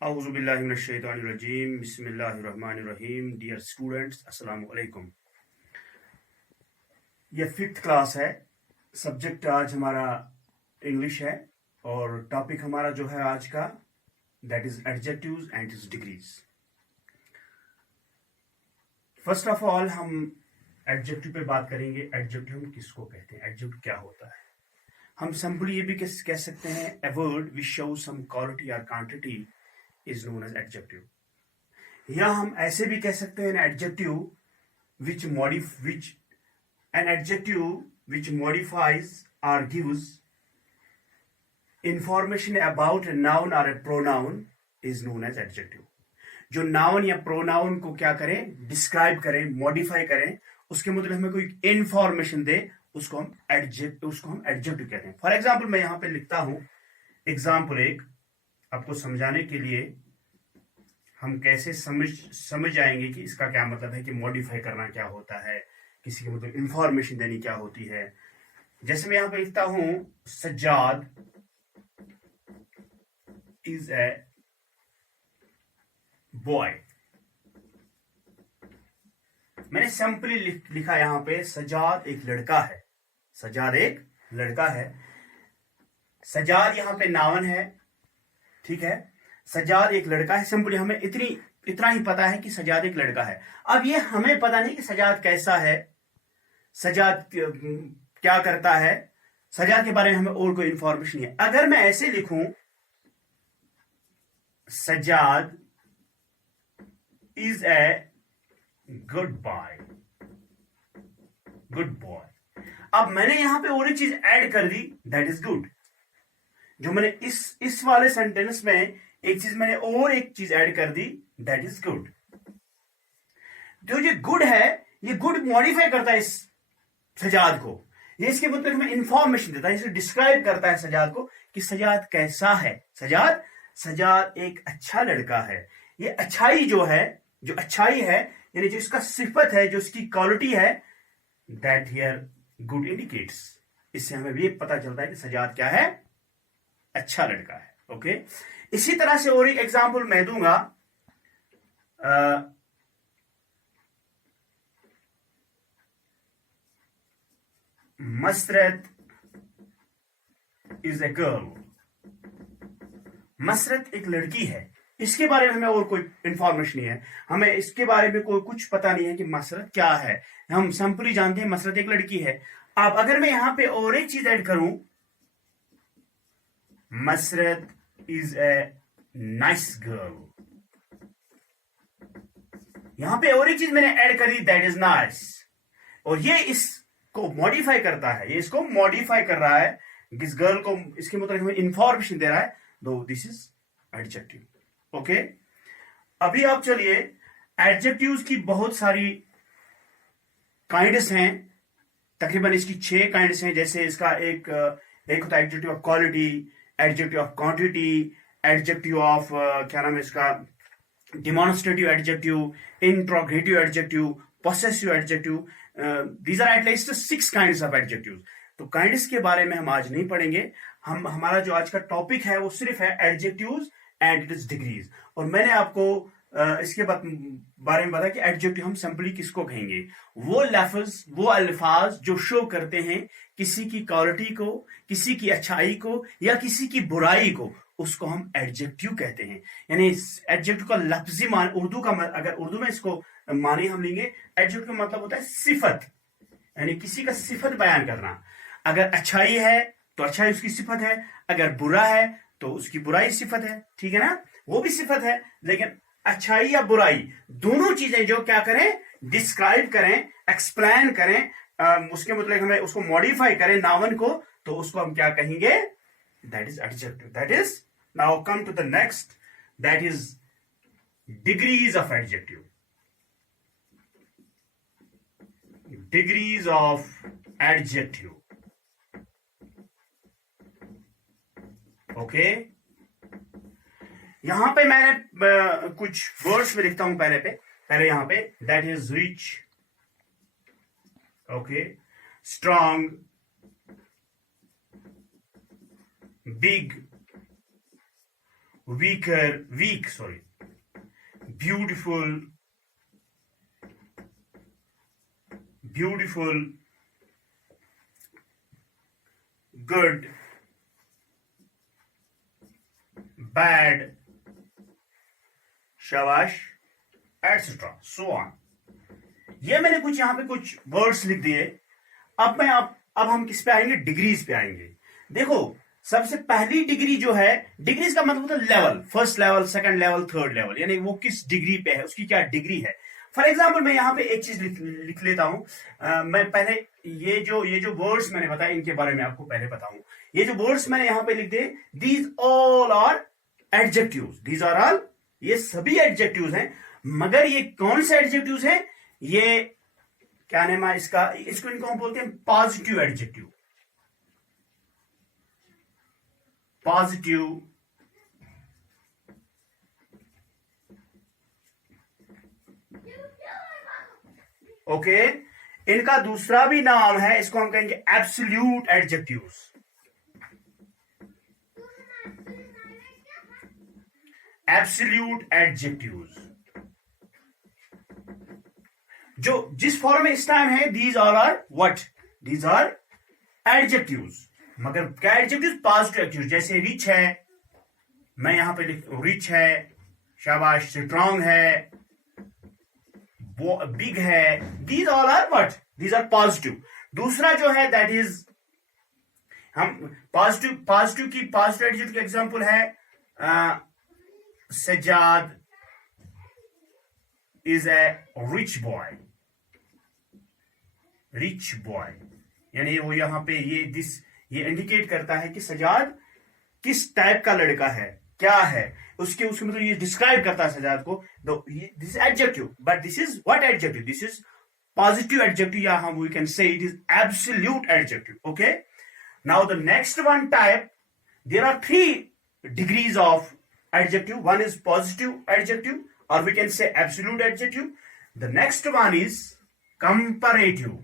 औज़ुबिल्लाहिमिनश्शैतानिर्रजीम बिस्मिल्लाहिर्रहमानिर्रहीम। Dear students, अस्सलामु अलैकुम। ये फिफ्थ क्लास है। सब्जेक्ट आज हमारा इंग्लिश है और टॉपिक हमारा जो है आज का that is adjectives and it's degrees. First of all हम एडजेक्टिव पे बात करेंगे। एडजेक्टिव हम किसको कहते हैं, एडजेक्टिव क्या होता है। हम सिंपली ये भी कह सकते हैं a word which shows some quality or quantity is known as adjective। या हम ऐसे भी कह सकते हैं which an adjective which modifies or gives information about a noun or a pronoun is known as adjective। जो नाउन या pronoun को क्या करें, डिस्क्राइब करें, मॉडिफाई करें, उसके मतलब हमें कोई इंफॉर्मेशन दे, उसको हम एडजेक्टिव कहते हैं। फॉर एग्जाम्पल मैं यहां पे लिखता हूं एग्जाम्पल एक, आपको समझाने के लिए हम कैसे समझ जाएंगे कि इसका क्या मतलब है कि मॉडिफाई करना क्या होता है, किसी के मतलब इंफॉर्मेशन देनी क्या होती है। जैसे मैं यहां पे लिखता हूं सज्जाद इज ए बॉय। मैंने सिंपली लिखा यहां पे सज्जाद एक लड़का है। सज्जाद एक लड़का है। सज्जाद यहां पे नाउन है, ठीक है। सज्जाद एक लड़का है। सिंपली हमें इतना ही पता है कि सज्जाद एक लड़का है। अब ये हमें पता नहीं कि सज्जाद कैसा है, सज्जाद क्या करता है, सज्जाद के बारे में हमें और कोई इंफॉर्मेशन नहीं है। अगर मैं ऐसे लिखूं Sajjad is a good boy. अब मैंने यहां पे और एक चीज ऐड कर दी, दैट इज गुड। जो मैंने इस वाले सेंटेंस में एक चीज ऐड कर दी, दैट इज गुड। जो ये गुड है, ये गुड मॉडिफाई करता है इस सजाद को। ये इसके मतलब हमें इंफॉर्मेशन देता है, इसे डिस्क्राइब करता है सजाद को कि सजाद कैसा है। सजाद एक अच्छा लड़का है। ये अच्छाई जो अच्छाई है, यानी जो इसका सिफत है, जो इसकी क्वालिटी है, दैट हियर गुड इंडिकेट्स। इससे हमें भी पता चलता है कि सजाद क्या है, अच्छा लड़का है। ओके, इसी तरह से और एक एग्जांपल मैं दूंगा। मसरत इज ए गर्ल। मसरत एक लड़की है। इसके बारे में हमें और कोई इंफॉर्मेशन नहीं है, हमें इसके बारे में कोई कुछ पता नहीं है कि मसरत क्या है। हम सिंपली जानते हैं मसरत एक लड़की है। अब अगर मैं यहां पे और एक चीज ऐड करूं, मसरत इज ए नाइस गर्ल। यहां पे और एक चीज मैंने ऐड करी, दैट इज नाइस। और ये इसको मॉडिफाई करता है, ये इसको मॉडिफाई कर रहा है, इस गर्ल को, इसके मतलब हमें इंफॉर्मेशन दे रहा है, दो दिस इज एडजेक्टिव। ओके, अभी आप चलिए, एडजेक्टिव्स की बहुत सारी काइंड्स हैं, तकरीबन इसकी 6 काइंड्स हैं। जैसे इसका एक होता है adjective of quality, adjective of quantity, adjective of क्या नाम है इसका, demonstrative adjective, interrogative adjective, possessive adjective. These are at least 6 kinds of adjectives. तो काइंड्स के बारे में हम आज नहीं पढ़ेंगे। हमारा जो आज का टॉपिक है वो सिर्फ है adjectives and it is degrees. और मैंने आपको इसके बारे में बताया कि एडजेक्टिव हम सिंपली किसको कहेंगे, वो लफ्ज, वो अल्फाज जो शो करते हैं किसी की क्वालिटी को, किसी की अच्छाई को या किसी की बुराई को, उसको हम एडजेक्टिव कहते हैं। यानी एडजेक्टिव का लफ्जी मान उर्दू का, अगर उर्दू में इसको माने हम लेंगे, एडजेक्टिव का मतलब होता है सिफत, यानी किसी का सिफत बयान करना। अगर अच्छाई है तो अच्छाई उसकी सिफत है, अगर बुरा है तो उसकी बुराई सिफत है, ठीक है ना, वो भी सिफत है। लेकिन अच्छाई या बुराई दोनों चीजें जो क्या करें, डिस्क्राइब करें, एक्सप्लेन करें, उसके मतलब हमें उसको मॉडिफाई करें नाउन को, तो उसको हम क्या कहेंगे, that is adjective. That is, now come to the next, that is degrees of adjective. Degrees of adjective. Okay, यहां पे मैंने कुछ वर्ड्स में लिखता हूं। पहले यहां पे that is rich, okay, strong, big, weak, sorry, beautiful, good, bad, शाबाश, एटसेट्रा, सो ऑन। ये मैंने कुछ यहां पे कुछ वर्ड्स लिख दिए। अब हम किस पे आएंगे? डिग्रीज पे आएंगे। देखो, सबसे पहली डिग्री जो है, डिग्रीज का मतलब होता है level, first level, second level, third level, यानी वो किस डिग्री पे है, उसकी क्या डिग्री है। फॉर एग्जाम्पल मैं यहाँ पे एक चीज लिख लेता हूं। मैं पहले ये जो वर्ड्स मैंने बताया इनके बारे में आपको पहले बताऊं। ये जो वर्ड्स मैंने यहाँ पे लिख दिए, these all are adjectives, these are all, ये सभी एडजेक्टिव्स हैं। मगर ये कौन से एडजेक्टिव्स हैं? ये क्या नाम है इसका, इनको हम बोलते हैं पॉजिटिव एडजेक्टिव, पॉजिटिव ओके। इनका दूसरा भी नाम है, इसको हम कहेंगे एब्सोल्यूट एडजेक्टिव्स, एब्सोल्यूट एडजेक्टिव्स, जो जिस फॉर्म में इस टाइम है, these all are what, these are adjectives. मगर क्या एडजेक्टिव्स? Positive adjectives. जैसे रिच है, मैं यहां पे लिख, रिच है, शाबाश, स्ट्रांग है, वो बिग है, these all are what, these are positive. दूसरा जो है दैट इज, हम पॉजिटिव एडजेक्टिव की एग्जांपल है Sajjad is a rich boy, rich boy, यानी वो यहां पे ये इंडिकेट करता है कि सज्जाद किस टाइप का लड़का है, क्या है, उसके मतलब ये डिस्क्राइब करता है सज्जाद को। This is adjective, but this is what adjective? This is positive adjective, या हम we can say it is absolute adjective. Okay, now the next one type, there are 3 degrees of adjective. One is positive adjective, or we can say absolute adjective. The next one is comparative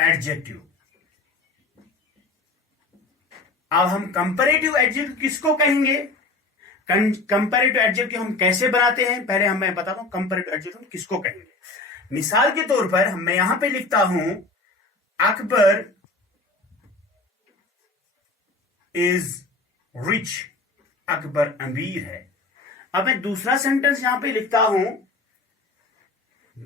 adjective. अब हम comparative adjective किसको कहेंगे? Comparative adjective हम कैसे बनाते हैं, पहले मैं बताता हूं कंपैरेटिव एडजेक्टिव किसको कहेंगे। मिसाल के तौर पर मैं यहां पे लिखता हूं अकबर इज रिच, अकबर अमीर है। अब मैं दूसरा सेंटेंस यहां पे लिखता हूं,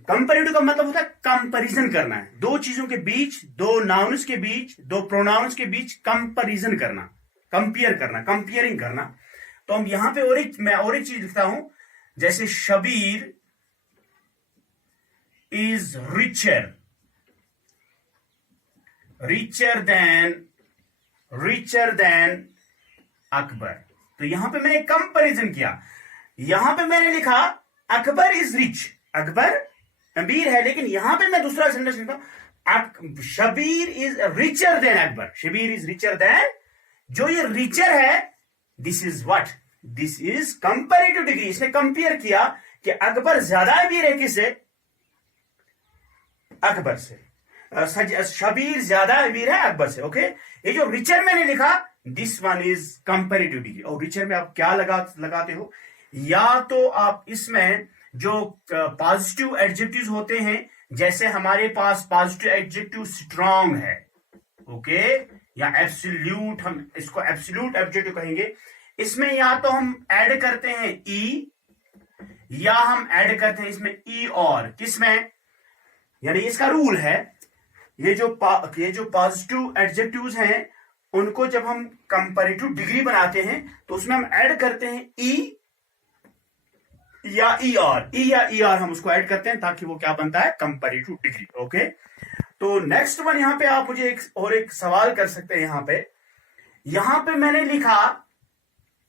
कंपैरेटिव का मतलब होता है कंपैरिजन करना है, दो चीजों के बीच, दो नाउन्स के बीच, दो प्रोनाउंस के बीच कंपैरिजन करना, कंपेयर करना, कंपेयरिंग करना। तो हम यहां पे मैं और एक चीज लिखता हूं, जैसे Shabir is richer than Akbar. तो यहां पे मैंने कंपैरिजन किया, यहां पे मैंने लिखा अकबर इज रिच, अकबर अमीर है, लेकिन यहां पे मैं दूसरा सेंटेंस लिखता हूं Shabir is richer than Akbar, Shabir is richer than, जो ये रिचर है, this is what, this is comparative degree. इसने कंपेयर किया कि अकबर ज्यादा अमीर है किससे? अकबर से, शबीर ज्यादा अमीर है अकबर से। ओके, ये जो रिचर मैंने लिखा, this one is comparative degree. और रिचर में आप क्या लगाते हो, या तो आप इसमें जो पॉजिटिव एडजेक्टिव्स होते हैं, जैसे हमारे पास पॉजिटिव एडजेक्टिव स्ट्रांग है, ओके, या एब्सोल्यूट, हम इसको एब्सोल्यूट एडजेक्टिव कहेंगे। इसमें या तो हम ऐड करते हैं ई, या हम ऐड करते हैं इसमें ई और, किसमें, यानी इसका रूल है, ये जो पॉजिटिव एडजेक्टिव्स हैं, उनको जब हम कंपैरेटिव डिग्री बनाते हैं तो उसमें हम ऐड करते हैं ई या ई आर, हम उसको ऐड करते हैं ताकि वो क्या बनता है, कंपैरेटिव डिग्री। ओके, तो नेक्स्ट वन, यहां पे आप मुझे एक सवाल कर सकते हैं। यहां पे मैंने लिखा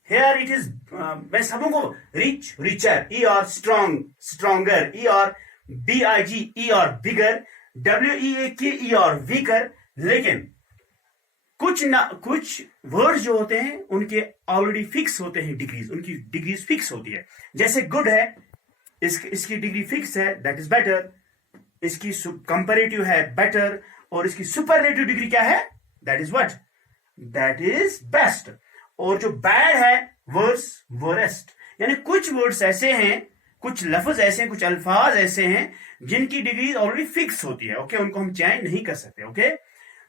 हेयर इट इज, मैं सबों को rich, richer, E R, strong, stronger, E R, BIG, E R, bigger, WEAK, E R, weaker. लेकिन कुछ वर्ड जो होते हैं उनके ऑलरेडी फिक्स होते हैं डिग्रीज, उनकी डिग्रीज फिक्स होती है। जैसे गुड है, इसकी डिग्री फिक्स है, दैट इज बेटर, इसकी कंपैरेटिव है बेटर, और इसकी सुपरलेटिव डिग्री क्या है, that is what, that is best, और जो बैड है वर्स वरेस्ट। यानी कुछ वर्ड्स ऐसे हैं, कुछ लफ्ज ऐसे हैं, कुछ अल्फाज ऐसे हैं जिनकी डिग्री ऑलरेडी फिक्स होती है, ओके, उनको हम चेंज नहीं कर सकते, ओके।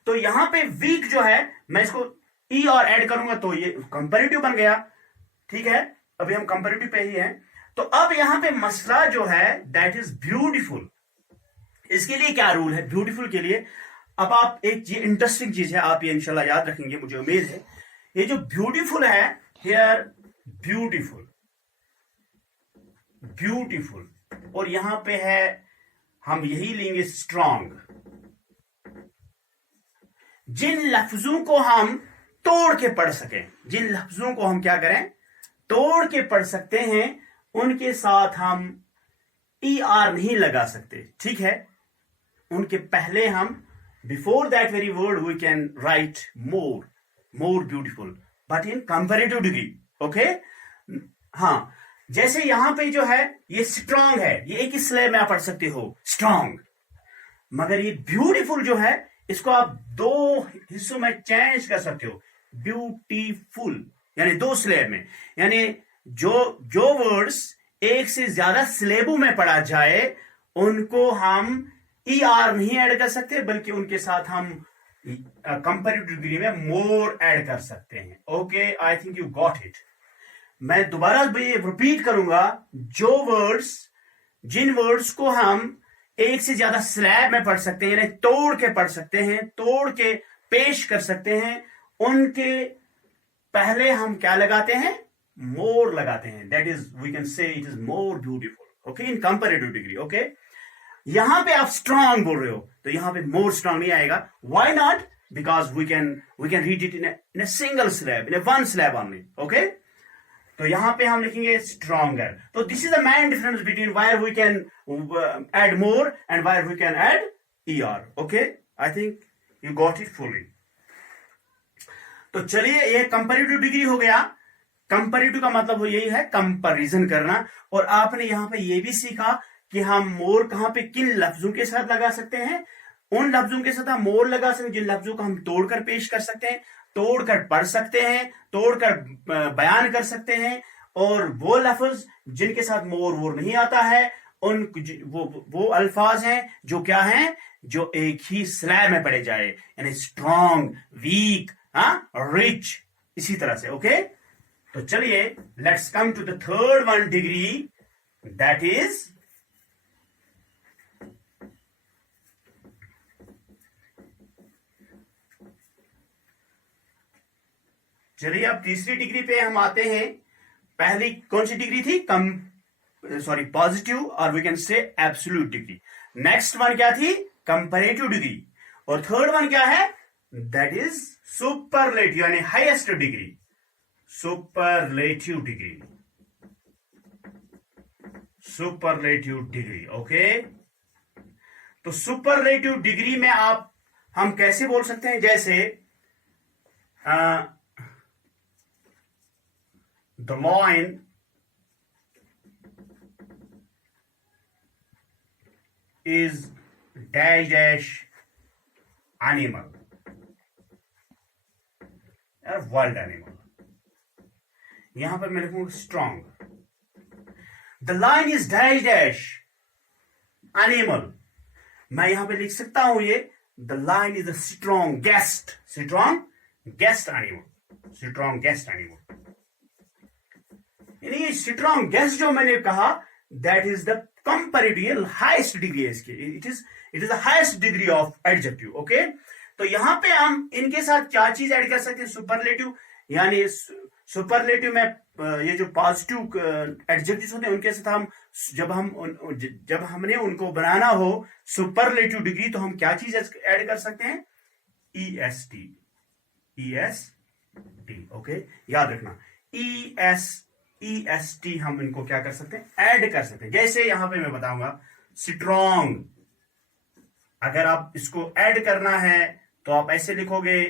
तो यहां पे वीक जो है, मैं इसको ई और ऐड करूंगा तो ये कंपैरेटिव बन गया, ठीक है। अभी हम कंपैरेटिव पे ही हैं। तो अब यहां पे मसला जो है दैट इज ब्यूटीफुल। इसके लिए क्या रूल है ब्यूटीफुल के लिए? अब आप एक ये इंटरेस्टिंग चीज है, आप ये इंशाल्लाह याद रखेंगे, मुझे उम्मीद है। ये जो ब्यूटीफुल है, हियर ब्यूटीफुल, ब्यूटीफुल, और यहां पे है, हम यही लेंगे स्ट्रांग। जिन लफ्जों को हम तोड़ के पढ़ सकें, जिन लफ्जों को हम क्या करें, तोड़ के पढ़ सकते हैं, उनके साथ हम ई आर नहीं लगा सकते, ठीक है। उनके पहले हम before that very word we can write more, more beautiful, but in comparative degree, okay. हाँ, जैसे यहां पे जो है ये स्ट्रांग है, ये एक ही स्लैब में आप पढ़ सकते हो स्ट्रांग, मगर ये ब्यूटीफुल जो है इसको आप दो हिस्सों में चेंज कर सकते हो, ब्यूटीफुल, यानी दो स्लैब में। यानी जो वर्ड्स एक से ज्यादा स्लेबों में पढ़ा जाए उनको हम ई आर नहीं ऐड कर सकते, बल्कि उनके साथ हम कंपैरेटिव डिग्री में मोर ऐड कर सकते हैं, okay. I think you got it. मैं दोबारा रिपीट करूंगा, जिन वर्ड्स को हम एक से ज्यादा स्लैब में पढ़ सकते हैं, यानी तोड़ के पढ़ सकते हैं, तोड़ के पेश कर सकते हैं, उनके पहले हम क्या लगाते हैं, मोर लगाते हैं। That is we can say it is more beautiful, okay, in comparative degree, okay. यहां पे आप स्ट्रांग बोल रहे हो तो यहां पे मोर स्ट्रांग नहीं आएगा। Why not? Because we can read it in a single slab, in a one slab only, okay. तो यहां पे हम लिखेंगे स्ट्रॉन्गर। तो this is the main difference between where we can add more and where we can add E R, okay. I think you got it fully. तो चलिए, ये comparative degree हो गया। कंपैरेटिव का मतलब यही है कंपैरिजन करना। और आपने यहां पे ये भी सीखा कि हम मोर कहां पे किन लफ्जों के साथ लगा सकते हैं। उन लफ्जों के साथ हम मोर लगा सकते हैं जिन लफ्जों को हम तोड़कर पेश कर सकते हैं, तोड़कर पढ़ सकते हैं, तोड़कर बयान कर सकते हैं। और वो लफ्ज जिनके साथ मोर वोर नहीं आता है, उन वो अल्फाज हैं जो क्या हैं, जो एक ही स्लैब में पढ़े जाए, यानी स्ट्रॉन्ग, वीक, रिच, इसी तरह से, ओके। तो चलिए, let's come to the third one degree, that is चलिए अब तीसरी डिग्री पे हम आते हैं। पहली कौन सी डिग्री थी? पॉजिटिव, और we can say absolute degree. Next one क्या थी? Comparative degree. और थर्ड वन क्या है? दैट इज सुपरलेटिव, यानी highest degree, superlative degree, superlative degree, okay. तो सुपरलेटिव डिग्री में हम कैसे बोल सकते हैं? जैसे the lion is dash dash animal, a wild animal. यहां पर मैं लिखूंगा strong. The line is dash dash animal. मैं यहां पे लिख सकता हूं ये the line is a strong guest, strong guest animal, strong guest animal. यानी स्ट्रॉन्ग गेस्ट जो मैंने कहा, that is the comparative, highest degree है इसकी। It is the highest degree of adjective, okay. तो यहां पे हम इनके साथ क्या चीज ऐड कर सकते हैं? सुपरलेटिव। यानी सुपरलेटिव में ये जो पॉजिटिव एडजेक्टिव्स होते हैं उनके साथ हम जब हमने उनको बनाना हो सुपरलेटिव डिग्री, तो हम क्या चीज ऐड कर सकते हैं? EST, EST, ओके, याद रखना। EST हम इनको क्या कर सकते हैं? ऐड कर सकते हैं। जैसे यहां पे मैं बताऊंगा स्ट्रॉन्ग, अगर आप इसको ऐड करना है तो आप ऐसे लिखोगे,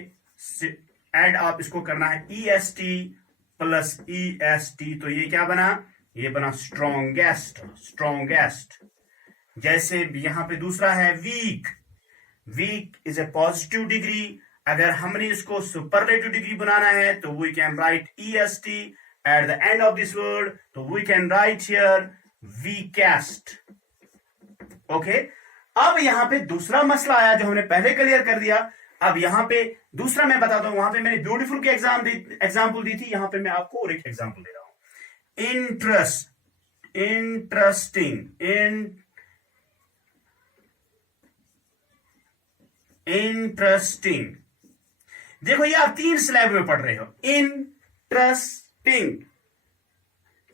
ऐड आप इसको करना है EST प्लस EST, तो ये क्या बना? ये बना स्ट्रॉन्गेस्ट, स्ट्रॉन्गेस्ट। जैसे यहां पे दूसरा है weak, weak is a positive degree, अगर हमने इसको सुपरलेटिव डिग्री बनाना है तो we can write EST at the end of this word, तो we can write here weakest. Okay, अब यहां पे दूसरा मसला आया जो हमने पहले क्लियर कर दिया। अब यहां पे दूसरा मैं बताता हूं, वहां पे मैंने ब्यूटीफुल की एग्जाम्पल दी थी, यहां पे मैं आपको और एक एग्जाम्पल दे रहा हूं। इंटरेस्टिंग। देखो ये आप 3 स्लैब में पढ़ रहे हो। इंटरेस्टिंग,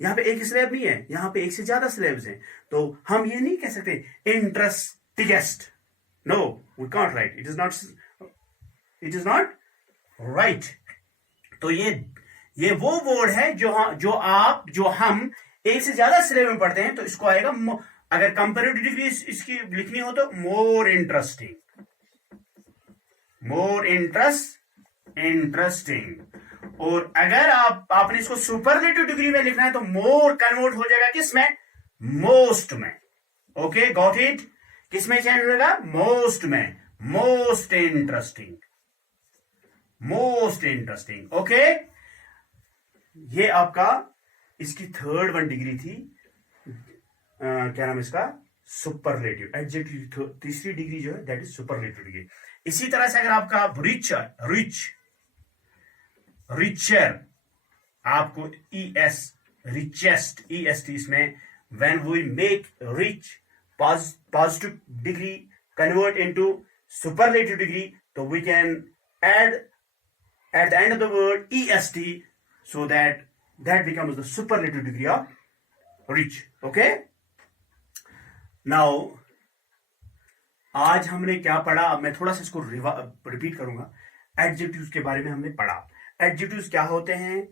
यहां पे एक स्लैब नहीं है, यहां पे एक से ज्यादा स्लैब्स हैं, तो हम ये नहीं कह सकते interestingest. No, we can't write, it is not right. तो ये वो वर्ड है जो हम एक से ज्यादा स्लैब में पढ़ते हैं, तो इसको आएगा, अगर कंपैरेटिव डिग्री इसकी लिखनी हो तो मोर इंटरेस्टिंग, मोर इंटरेस्टिंग। और अगर आपने इसको सुपरलेटिव डिग्री में लिखना है तो मोर कन्वर्ट हो जाएगा किसमें? मोस्ट में। Okay, got it? किसमें चेंज हो जाएगा? मोस्ट में। Most interesting, most interesting. Okay, ये आपका इसकी 3rd डिग्री थी। क्या नाम इसका? Superlative adjective. तीसरी डिग्री जो है दैट इज सुपरलेटिव डिग्री। इसी तरह से अगर आपका रिचर, आपको रिचेस्ट इसमें when we make rich positive degree convert into superlative degree, तो we can add at the end of the word est, so that becomes the superlative degree of rich. Okay, now आज हमने क्या पढ़ा? अब मैं थोड़ा सा इसको रिपीट करूंगा। एडजेक्टिव्स के बारे में हमने पढ़ा। एडजेक्टिव्स क्या होते हैं?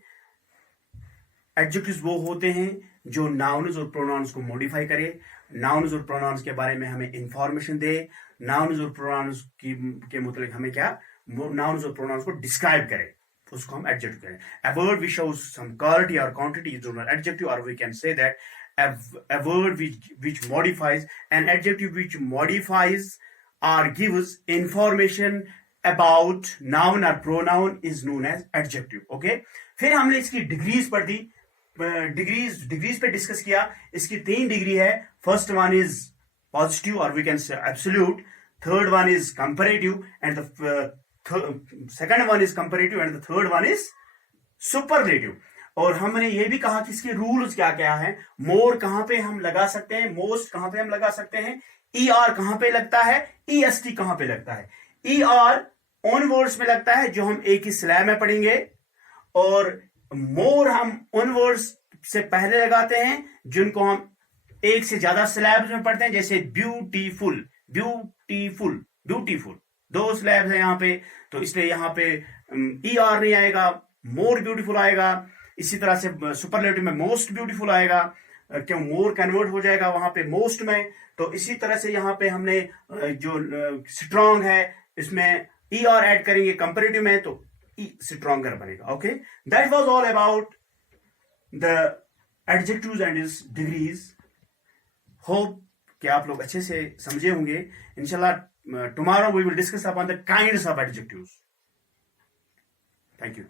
एडजेक्टिव्स वो होते हैं जो नाउन्स और प्रोनाउंस को मॉडिफाई करे, नाउन्स और प्रोनाउंस के बारे में हमें इंफॉर्मेशन दे, नाउन्स और प्रोनाउंस के मतलब हमें क्या, नाउन्स और प्रोनाउंस को डिस्क्राइब करे, उसको हम एडजेक्टिव करें। A word which shows some quality or quantity is an adjective, or we can say that a word which modifies, an adjective which modifies or gives information about noun or pronoun is known as adjective. Okay, फिर हमने इसकी degrees पढ़ दी, degrees पे discuss किया। इसकी 3 degree है। First one is positive और we can say absolute, third one is comparative and the second one is comparative and the third one is superlative. और हमने ये भी कहा कि इसके रूल्स क्या क्या है। मोर कहां पे हम लगा सकते हैं, मोस्ट कहां पे हम लगा सकते हैं, ER कहां पे लगता है, EST कहां पे लगता है। ER उन वर्ड्स में लगता है जो हम एक ही स्लैब में पढ़ेंगे, और मोर हम उन वर्ड्स से पहले लगाते हैं जिनको हम एक से ज्यादा स्लैब्स में पढ़ते हैं, जैसे ब्यूटीफुल, ब्यूटीफुल, ब्यूटीफुल 2 स्लैब्स है यहां पे, तो इसलिए यहां पे ER नहीं आएगा, मोर ब्यूटीफुल आएगा। इसी तरह से सुपरलेटिव में मोस्ट ब्यूटीफुल आएगा, क्यों, मोर कन्वर्ट हो जाएगा वहां पे मोस्ट में। तो इसी तरह से यहां पे हमने जो स्ट्रॉन्ग है इसमें ER ऐड करेंगे, कंपैरेटिव में तो स्ट्रॉन्गर बनेगा। Okay, that was all about the adjectives and it's degrees. Hope कि आप लोग अच्छे से समझे होंगे। इंशाल्लाह tomorrow we will discuss upon the kinds of adjectives. Thank you.